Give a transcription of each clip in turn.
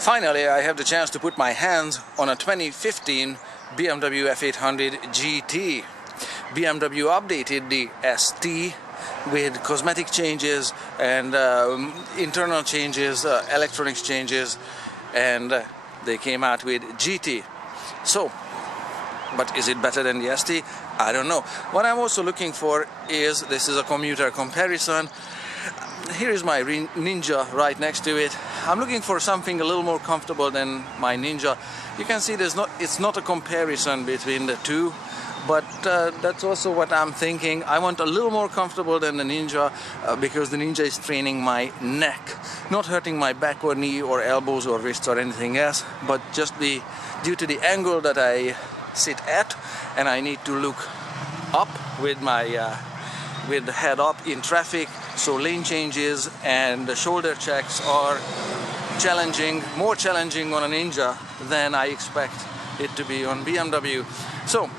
Finally, I have the chance to put my hands on a 2015 BMW F800 GT. BMW updated the ST with cosmetic changes and internal changes, electronics changes, and they came out with GT. So, but is it better than the ST? I don't know. What I'm also looking for is, this is a commuter comparison. Here is my Ninja right next to it. I'm looking for something a little more comfortable than my Ninja. You can see it's not a comparison between the two, but that's also what I'm thinking. I want a little more comfortable than the Ninja because the Ninja is training my neck, not hurting my back or knee or elbows or wrists or anything else, but just due to the angle that I sit at, and I need to look up with my with the head up in traffic, so lane changes and the shoulder checks are challenging, more challenging on a Ninja than I expect it to be on BMW. So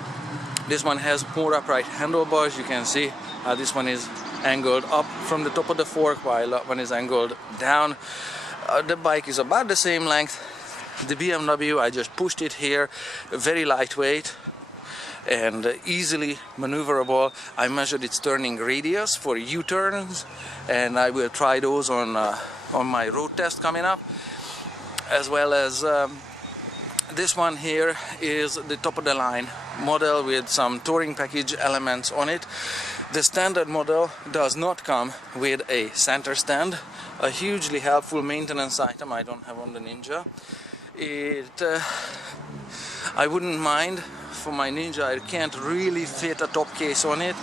this one has more upright handlebars. You can see this one is angled up from the top of the fork while that one is angled down. The bike is about the same length. The BMW, I just pushed it here, very lightweight and easily maneuverable. I measured its turning radius for U-turns, and I will try those on my road test coming up, as well as this one here is the top of the line model with some touring package elements on it. The standard model does not come with a center stand, a hugely helpful maintenance item I don't have on the Ninja. I wouldn't mind. For my Ninja, I can't really fit a top case on it.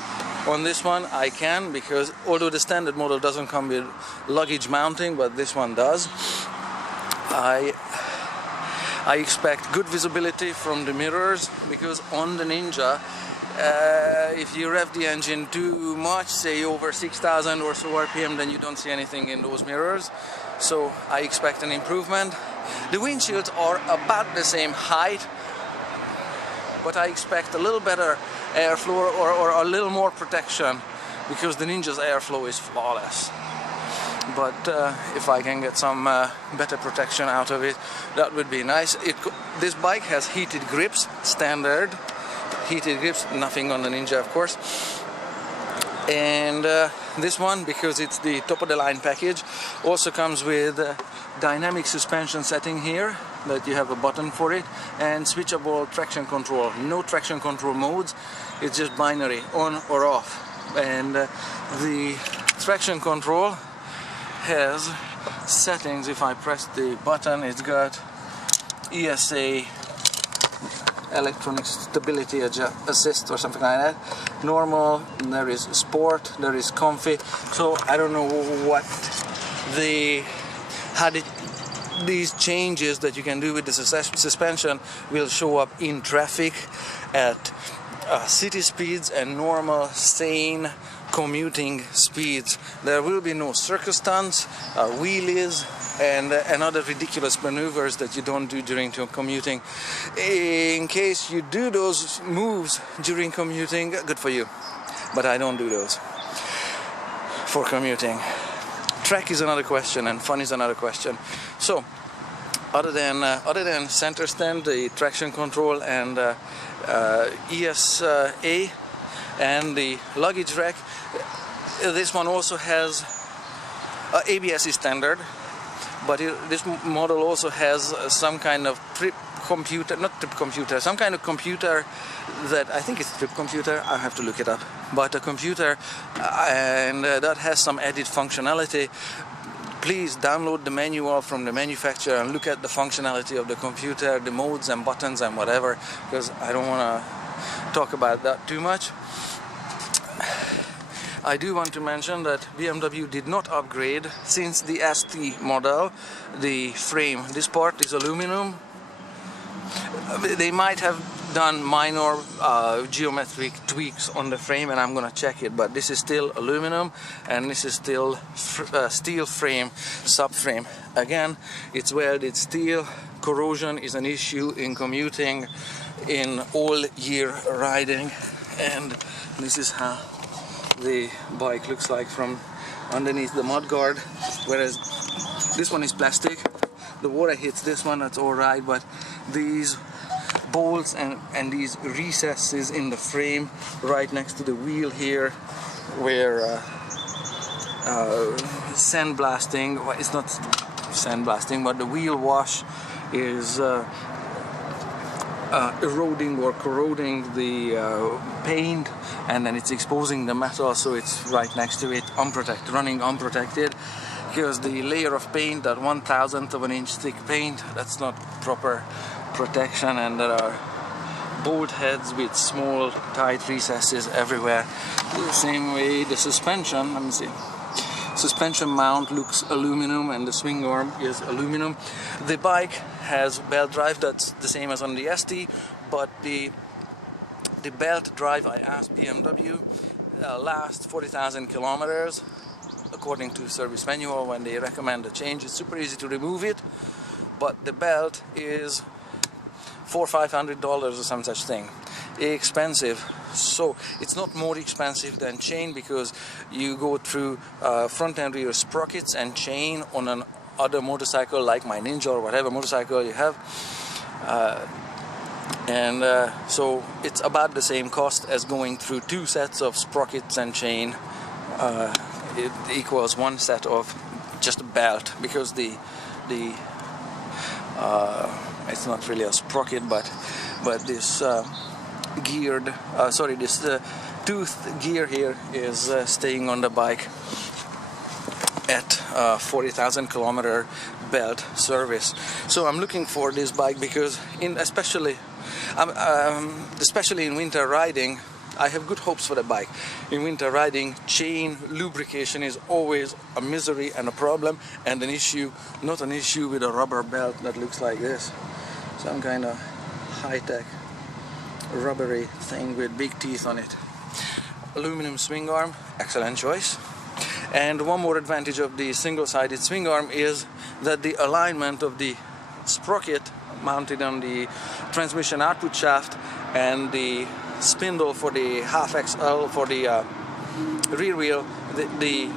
On this one I can, because although the standard model doesn't come with luggage mounting, but this one does. I expect good visibility from the mirrors, because on the Ninja, if you rev the engine too much, say over 6,000 or so RPM, then you don't see anything in those mirrors. So I expect an improvement. The windshields are about the same height, but I expect a little better airflow or a little more protection, because the Ninja's airflow is flawless. But if I can get some better protection out of it, that would be nice. This bike has heated grips, standard heated grips, nothing on the Ninja of course. And this one, because it's the top of the line package, also comes with dynamic suspension setting here, that you have a button for it, and switchable traction control. No traction control modes, it's just binary, on or off. And the traction control has settings. If I press the button, it's got ESA, electronic stability assist or something like that, normal, there is sport, there is comfy. So I don't know how these changes that you can do with the suspension will show up in traffic at city speeds and normal, sane commuting speeds. There will be no circus stunts, wheelies, and other ridiculous maneuvers that you don't do during commuting. In case you do those moves during commuting, good for you. But I don't do those for commuting. Track is another question, and fun is another question. So, other than center stand, the traction control, and ESA and the luggage rack, this one also has ABS is standard, but this model also has some kind of some kind of computer that I think it's trip computer. I have to look it up, but a computer, and that has some added functionality. Please download the manual from the manufacturer and look at the functionality of the computer, the modes and buttons and whatever, because I don't want to talk about that too much. I do want to mention that BMW did not upgrade since the ST model the frame. This part is aluminum. They might have done minor geometric tweaks on the frame, and I'm gonna check it, but this is still aluminum, and this is still steel frame, subframe. Again, it's welded steel. Corrosion is an issue in commuting, in all year riding, and this is how the bike looks like from underneath the mudguard, whereas this one is plastic. the water hits this one, that's alright, but these bolts and these recesses in the frame right next to the wheel here, where sandblasting, well, it's not sandblasting, but the wheel wash is eroding or corroding the paint, and then it's exposing the metal, so it's right next to it, unprotected, running unprotected, because the layer of paint, that 1/1000th of an inch thick paint, that's not proper protection, and there are bolt heads with small tight recesses everywhere. The same way the suspension, let me see, suspension mount looks aluminum and the swing arm is aluminum. The bike has belt drive, that's the same as on the ST, but the belt drive, I asked BMW, lasts 40,000 kilometers according to service manual. When they recommend a change, it's super easy to remove it, but the belt is $400 or $500 or some such thing. Expensive. So it's not more expensive than chain, because you go through front and rear sprockets and chain on an other motorcycle like my Ninja or whatever motorcycle you have, so it's about the same cost as going through 2 sets of sprockets and chain. It equals 1 set of just a belt, because it's not really a sprocket, but this geared, this toothed gear here is staying on the bike at 40,000 kilometer belt service. So I'm looking for this bike because especially in winter riding, I have good hopes for the bike. In winter riding, chain lubrication is always a misery and a problem, and an issue, not an issue with a rubber belt that looks like this. Some kind of high-tech rubbery thing with big teeth on it. Aluminum swing arm, excellent choice. And one more advantage of the single-sided swing arm is that the alignment of the sprocket mounted on the transmission output shaft and the spindle for the half XL for the rear wheel, the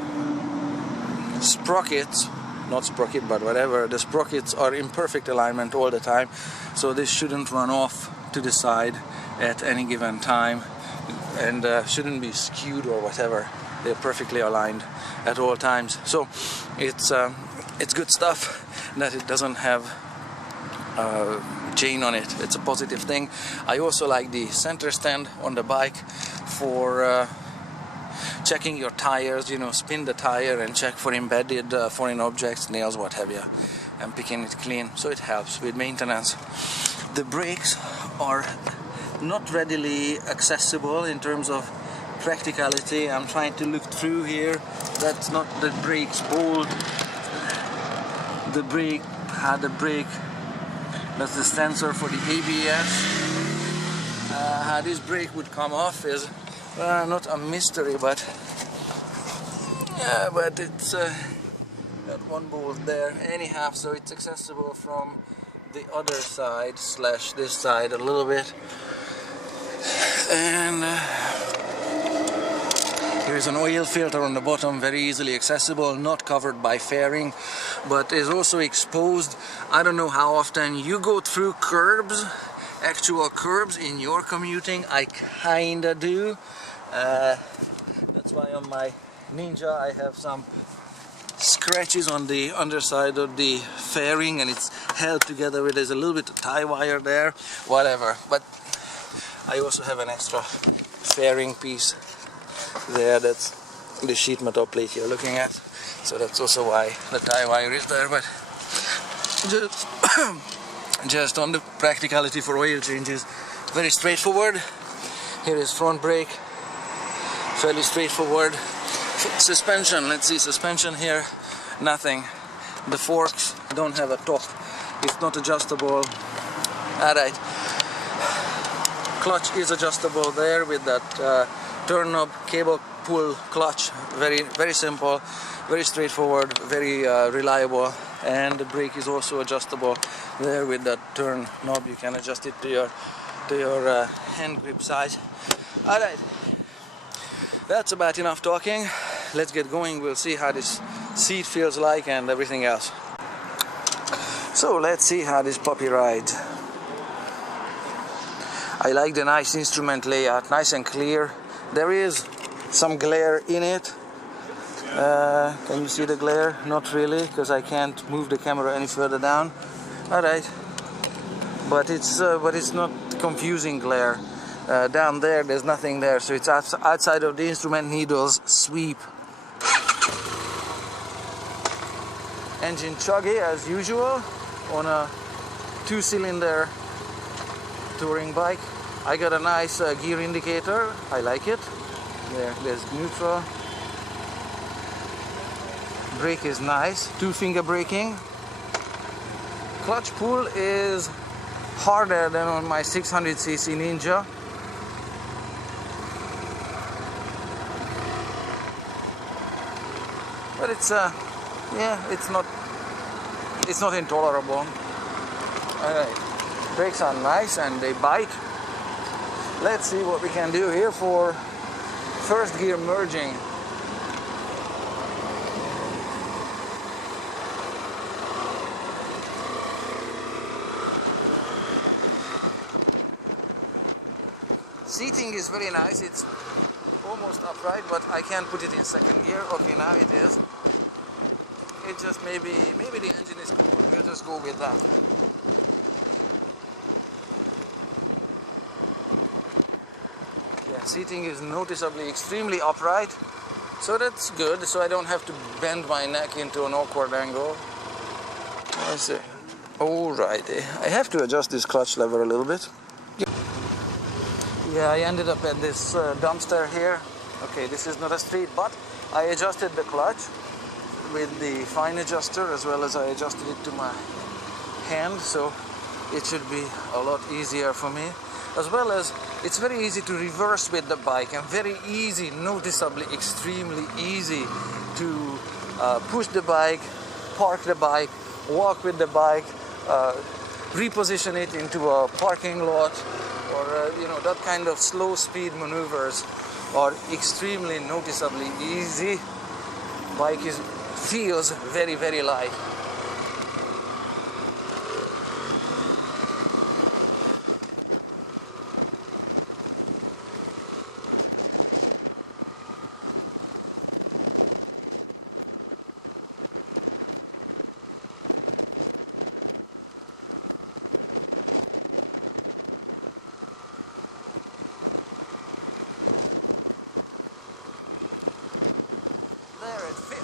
sprockets, not sprocket but whatever, the sprockets are in perfect alignment all the time, so this shouldn't run off to the side at any given time, and shouldn't be skewed or whatever. They're perfectly aligned at all times. So it's good stuff that it doesn't have chain on it. It's a positive thing. I also like the center stand on the bike for checking your tires, you know, spin the tire and check for embedded foreign objects, nails, what have you, and picking it clean, so it helps with maintenance. The brakes are not readily accessible in terms of practicality. I'm trying to look through here. That's not the brakes bolt. The brake had a brake. That's the sensor for the ABS. How this brake would come off is not a mystery, but it's got one bolt there. Anyhow, so it's accessible from the other side / this side a little bit. And here's an oil filter on the bottom, very easily accessible, not covered by fairing, but is also exposed. I don't know how often you go through curbs, actual curbs in your commuting. I kinda do. That's why on my Ninja I have some scratches on the underside of the fairing, and it's held together with, there's a little bit of tie wire there, whatever. But I also have an extra fairing piece there, that's the sheet metal plate you're looking at, so that's also why the tie wire is there. But just on the practicality for oil changes, very straightforward. Here is front brake, fairly straightforward. Suspension, let's see, suspension here, nothing. The forks don't have a top, it's not adjustable. Alright, clutch is adjustable there with that turn knob, cable pull clutch. Very simple, very straightforward, very reliable. And the brake is also adjustable there with that turn knob. You can adjust it to your hand grip size. Alright, that's about enough talking. Let's get going. We'll see how this seat feels like and everything else. So let's see how this puppy rides. I like the nice instrument layout, nice and clear. There is some glare in it. Can you see the glare? Not really, because I can't move the camera any further down. Alright, but it's not confusing glare. Down there, there's nothing there, so it's outside of the instrument needles sweep. Engine chuggy as usual on a 2-cylinder touring bike. I got a nice gear indicator. I like it. There's neutral. Brake is nice. 2-finger braking. Clutch pull is harder than on my 600cc Ninja. But it's it's not intolerable. Alright. Brakes are nice and they bite. Let's see what we can do here for first gear merging. Seating is very nice. It's almost upright, but I can't put it in second gear. Okay, now it is. It just maybe the engine is cool. We'll just go with that. Yeah, seating is noticeably extremely upright, so that's good. So I don't have to bend my neck into an awkward angle. I see. Alrighty, I have to adjust this clutch lever a little bit. Yeah, I ended up at this dumpster here. Okay, this is not a street, but I adjusted the clutch with the fine adjuster as well as I adjusted it to my hand, so it should be a lot easier for me. As well as it's very easy to reverse with the bike and very easy, noticeably extremely easy to push the bike, park the bike, walk with the bike, reposition it into a parking lot, or you know, that kind of slow speed maneuvers are extremely noticeably easy. Bike feels very, very light.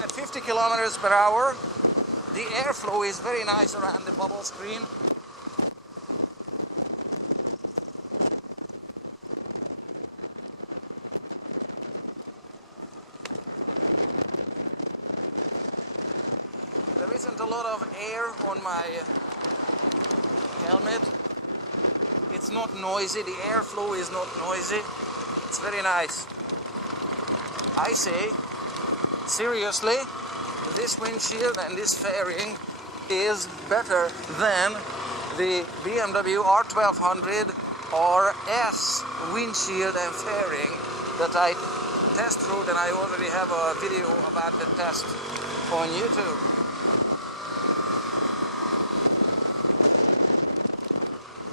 At 50 kilometers per hour, the airflow is very nice around the bubble screen. There isn't a lot of air on my helmet. It's not noisy, the airflow is not noisy. It's very nice. I say, seriously, this windshield and this fairing is better than the BMW R1200 RS windshield and fairing that I test rode, and I already have a video about the test on YouTube.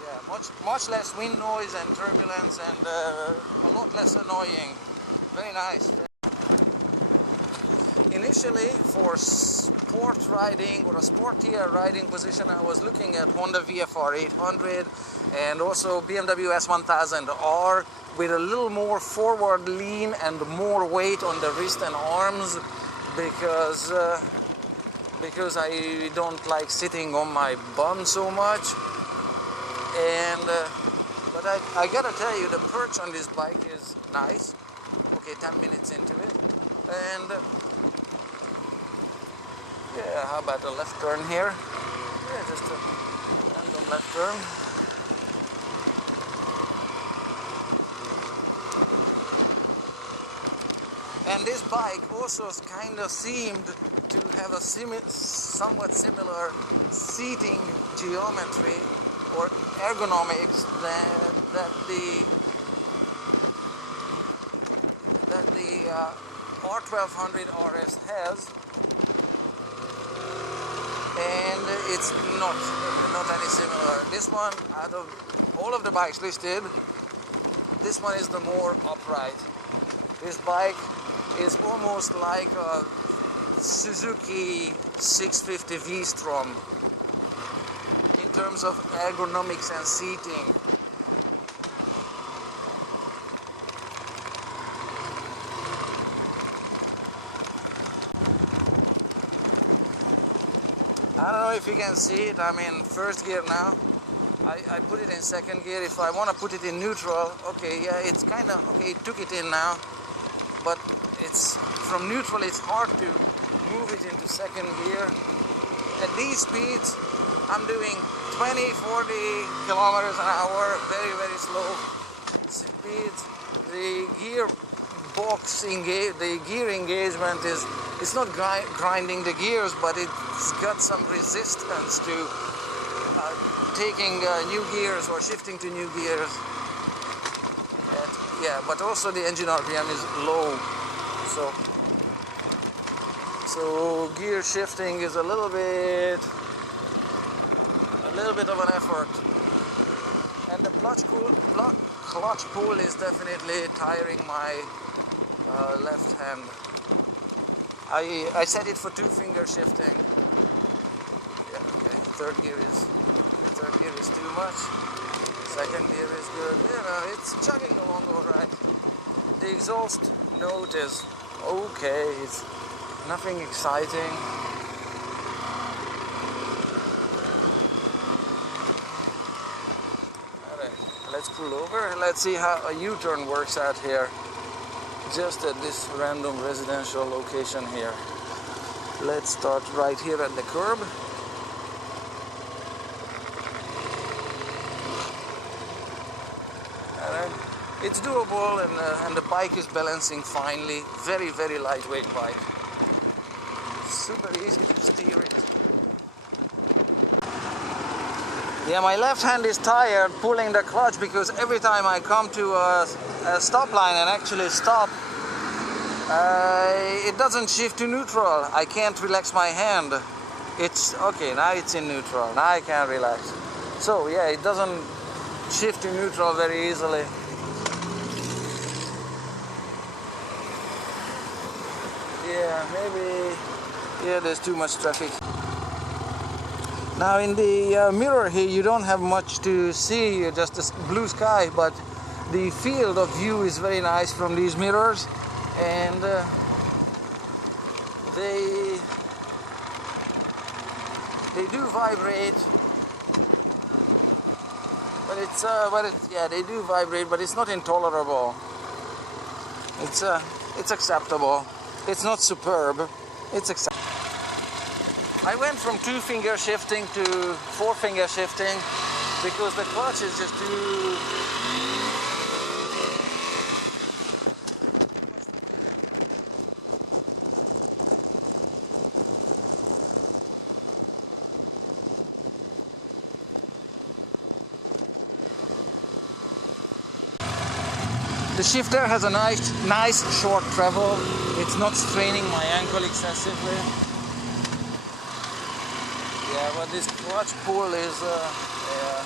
Yeah, much less wind noise and turbulence, and a lot less annoying. Very nice. Initially, for sport riding or a sportier riding position, I was looking at Honda VFR 800 and also BMW S1000R with a little more forward lean and more weight on the wrist and arms, because I don't like sitting on my bum so much. And but I gotta tell you, the perch on this bike is nice. Okay, 10 minutes into it, and yeah, how about a left turn here? Yeah, just a random left turn. And this bike also kind of seemed to have a somewhat similar seating geometry or ergonomics that the R1200 RS has. and it's not any similar. This one, out of all of the bikes listed, this one is the more upright. This bike is almost like a Suzuki 650 V-Strom in terms of ergonomics and seating. I don't know if you can see it. I'm in first gear now. I put it in second gear. If I want to put it in neutral, okay, yeah, it's kind of okay. It took it in now, but it's from neutral. It's hard to move it into second gear. At these speeds, I'm doing 20, 40 kilometers an hour, very slow speeds. The gear box the gear engagement is, it's not grinding the gears, but it's got some resistance to taking new gears or shifting to new gears. Yeah, but also the engine RPM is low, so gear shifting is a little bit of an effort. And the clutch pull is definitely tiring my left hand. I set it for 2-finger shifting. Yeah, okay. Third gear is too much. Second gear is good. You know, it's chugging along all right. The exhaust note is okay. It's nothing exciting. All right, let's pull over. Let's see how a U-turn works out here. Just at this random residential location here. Let's start right here at the curb. It's doable, and the bike is balancing finely. Very lightweight bike. Super easy to steer it. Yeah, my left hand is tired pulling the clutch because every time I come to a stop line and actually stop, it doesn't shift to neutral. I can't relax my hand. It's okay, now it's in neutral. Now I can relax. So yeah, it doesn't shift to neutral very easily. Yeah, maybe, yeah, there's too much traffic. Now in the mirror here you don't have much to see, just a blue sky, but the field of view is very nice from these mirrors, and they do vibrate, but they do vibrate, but it's not intolerable. It's acceptable. It's not superb. It's acceptable. I went from 2-finger shifting to 4-finger shifting because the clutch is just too... The shifter has a nice short travel. It's not straining my ankle excessively. Yeah, but this clutch pull is, yeah.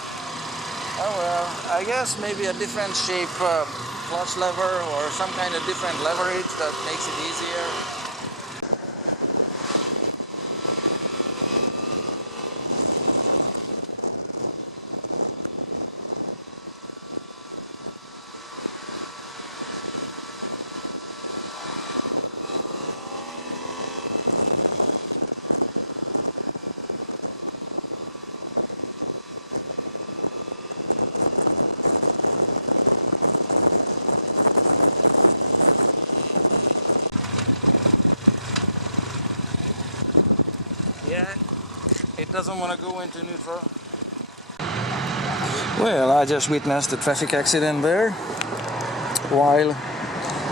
Oh well, I guess maybe a different shape clutch lever or some kind of different leverage that makes it easier. Yeah, it doesn't want to go into neutral. Well, I just witnessed a traffic accident there while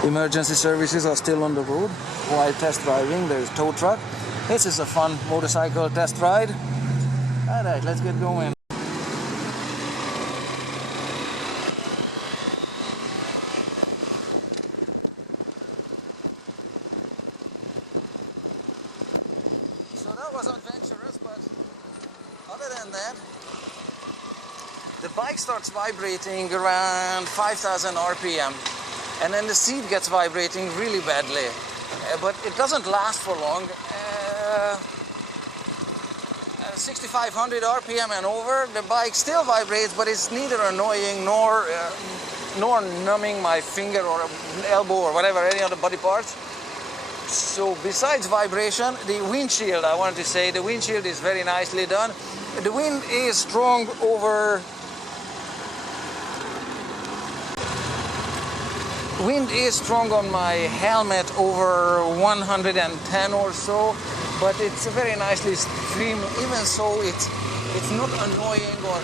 emergency services are still on the road. While test driving, there's a tow truck. This is a fun motorcycle test ride. Alright, let's get going. So that was adventurous, but the bike starts vibrating around 5,000 RPM, and then the seat gets vibrating really badly. But it doesn't last for long. 6,500 RPM and over, the bike still vibrates, but it's neither annoying nor numbing my finger or elbow or whatever, any other body parts. So besides vibration, the windshield, I wanted to say, the windshield is very nicely done. The wind is strong over... Wind is strong on my helmet over 110 or so, but it's very nicely streamed. Even so, it's not annoying or...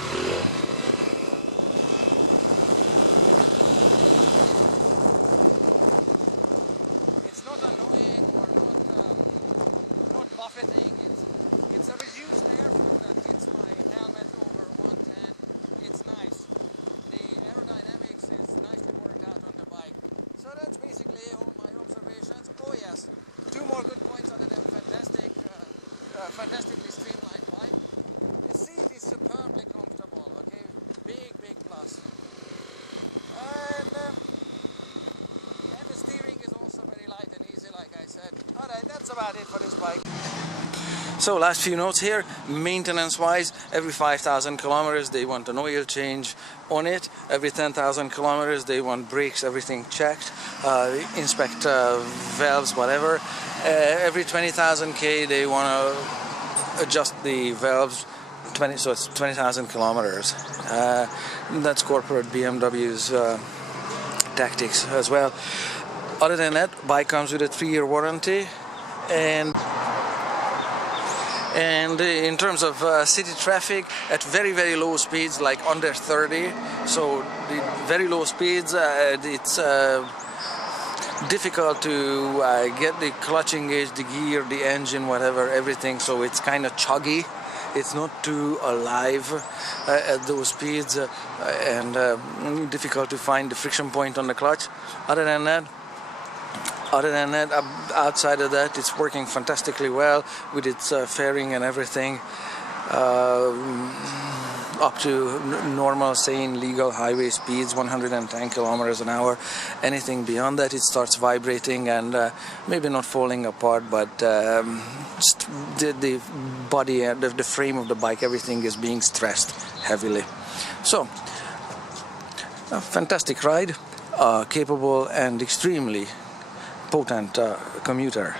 It's not annoying or not buffeting. It's a reduced airflow that hits my helmet over 110. It's nice. The aerodynamics is nicely worked out on the bike. So that's basically all my observations. Oh yes, two more good points other than fantastically streamlined bike. The seat is superbly comfortable, okay? Big plus. And the steering is also very light and easy, like I said. Alright, that's about it for this bike. So last few notes here, maintenance wise, every 5,000 kilometers they want an oil change on it. Every 10,000 kilometers they want brakes, everything checked, inspect valves, whatever. Every 20,000 K they want to adjust the valves, so it's 20,000 kilometers. That's corporate BMW's tactics as well. Other than that, bike comes with a 3-year warranty, and in terms of city traffic, at very low speeds, like under 30, so the very low speeds, it's difficult to get the clutch engaged, the gear, the engine, whatever, everything, so it's kind of chuggy. It's not too alive at those speeds, and difficult to find the friction point on the clutch. Other than that, outside of that, it's working fantastically well with its fairing and everything, up to normal, sane, legal highway speeds, 110 kilometers an hour. Anything beyond that, it starts vibrating and maybe not falling apart, but the body and the frame of the bike, everything is being stressed heavily. So, a fantastic ride, capable and extremely potent commuter.